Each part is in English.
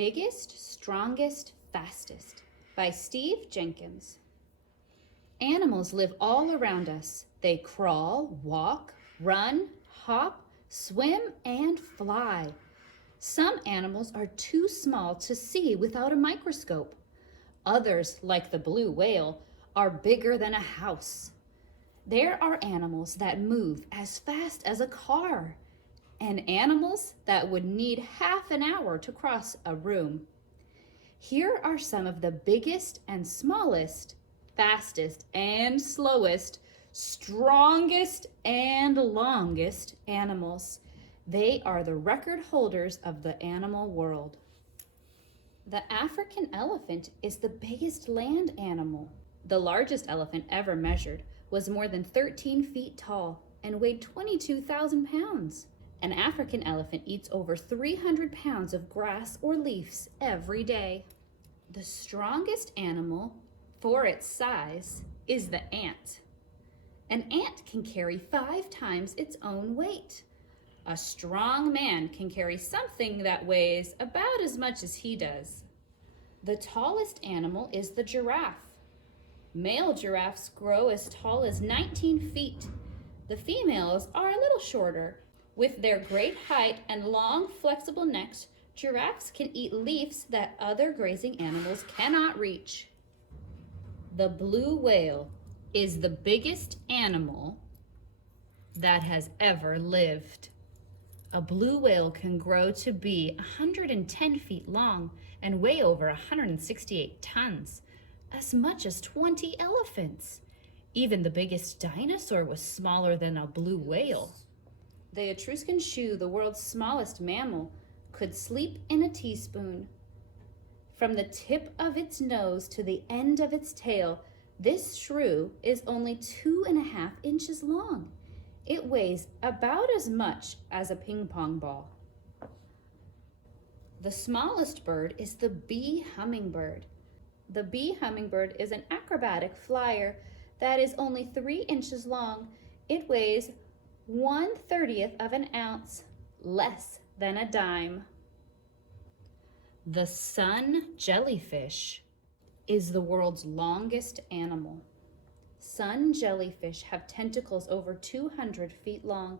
Biggest, Strongest, Fastest by Steve Jenkins. Animals live all around us. They crawl, walk, run, hop, swim, and fly. Some animals are too small to see without a microscope. Others, like the blue whale, are bigger than a house. There are animals that move as fast as a car, and animals that would need half an hour to cross a room. Here are some of the biggest and smallest, fastest and slowest, strongest and longest animals. They are the record holders of the animal world. The African elephant is the biggest land animal. The largest elephant ever measured was more than 13 feet tall and weighed 22,000 pounds. An African elephant eats over 300 pounds of grass or leaves every day. The strongest animal, for its size, is the ant. An ant can carry 5 times its own weight. A strong man can carry something that weighs about as much as he does. The tallest animal is the giraffe. Male giraffes grow as tall as 19 feet. The females are a little shorter. With their great height and long, flexible necks, giraffes can eat leaves that other grazing animals cannot reach. The blue whale is the biggest animal that has ever lived. A blue whale can grow to be 110 feet long and weigh over 168 tons, as much as 20 elephants. Even the biggest dinosaur was smaller than a blue whale. The Etruscan shoe, the world's smallest mammal, could sleep in a teaspoon. From the tip of its nose to the end of its tail, this shrew is only 2.5 inches long. It weighs about as much as a ping pong ball. The smallest bird is the bee hummingbird. The bee hummingbird is an acrobatic flyer that is only 3 inches long. It weighs 1/30th of an ounce, less than a dime. The sun jellyfish is the world's longest animal. Sun jellyfish have tentacles over 200 feet long.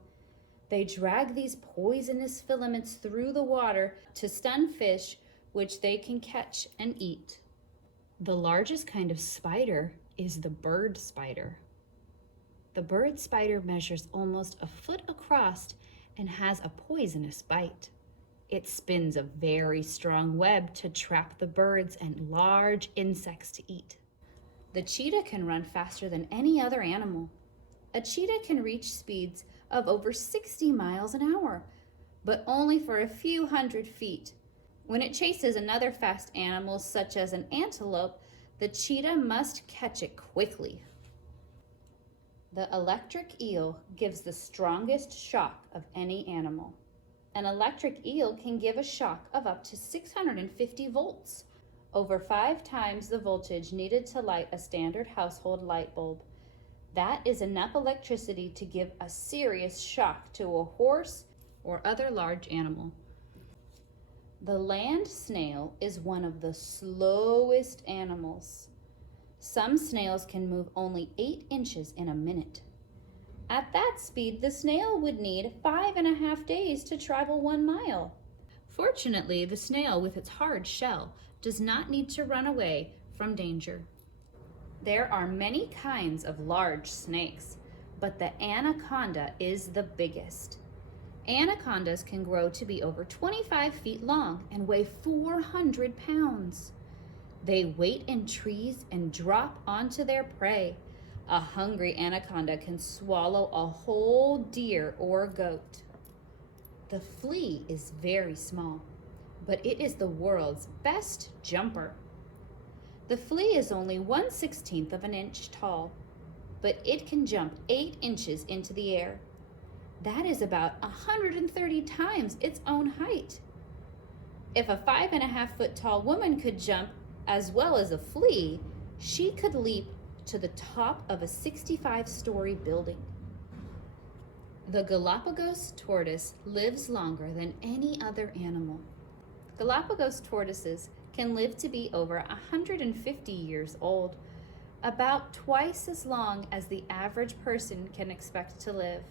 They drag these poisonous filaments through the water to stun fish, which they can catch and eat. The largest kind of spider is the bird spider. The bird spider measures almost a foot across and has a poisonous bite. It spins a very strong web to trap the birds and large insects to eat. The cheetah can run faster than any other animal. A cheetah can reach speeds of over 60 miles an hour, but only for a few hundred feet. When it chases another fast animal, such as an antelope, the cheetah must catch it quickly. The electric eel gives the strongest shock of any animal. An electric eel can give a shock of up to 650 volts, over 5 times the voltage needed to light a standard household light bulb. That is enough electricity to give a serious shock to a horse or other large animal. The land snail is one of the slowest animals. Some snails can move only 8 inches in a minute. At that speed, the snail would need 5.5 days to travel 1 mile. Fortunately, the snail with its hard shell does not need to run away from danger. There are many kinds of large snakes, but the anaconda is the biggest. Anacondas can grow to be over 25 feet long and weigh 400 pounds. They wait in trees and drop onto their prey. A hungry anaconda can swallow a whole deer or goat. The flea is very small, but it is the world's best jumper. The flea is only 1/16th of an inch tall, but it can jump 8 inches into the air. That is about 130 times its own height. If a 5.5 foot tall woman could jump as well as a flea, she could leap to the top of a 65-story building. The Galapagos tortoise lives longer than any other animal. Galapagos tortoises can live to be over 150 years old, about twice as long as the average person can expect to live.